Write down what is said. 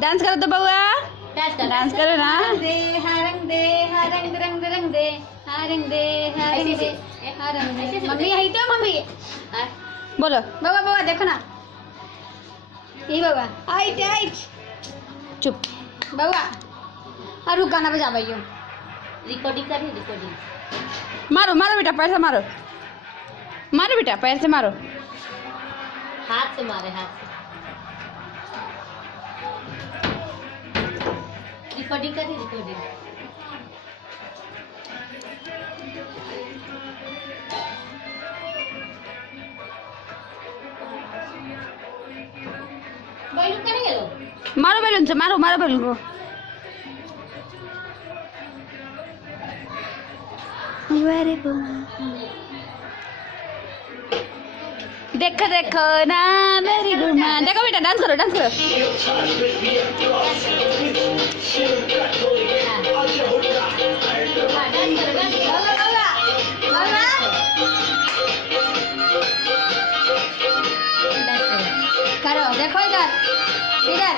Dance करो तो बउआ, डांस करो ना। रंग दे रंग दे रंग रंग रंग दे रंग दे रंग दे रंग दे। मम्मी यही तो मम्मी बोलो बाबा बाबा देखो ना ये बाबा आइट आइट चुप। बाबा और गाना बजा भाइयों रिकॉर्डिंग करी रिकॉर्डिंग। मारो मारो बेटा, पैर से मारो, मारो बेटा पैर से मारो। हाथ से मारे हाथ से। रिकॉर्डिंग करी रिकॉर्डिंग। बैलून का नहीं गेलो मारो बैलून से, मारो मारो बैलून को। Very good. देखो देखो ना वेरी गुड मैन। देखो बेटा डांस करो, डांस करो। हाँ डांस करो डांस करो। बाबा बाबा डांस करो। करो देखो इधर इधर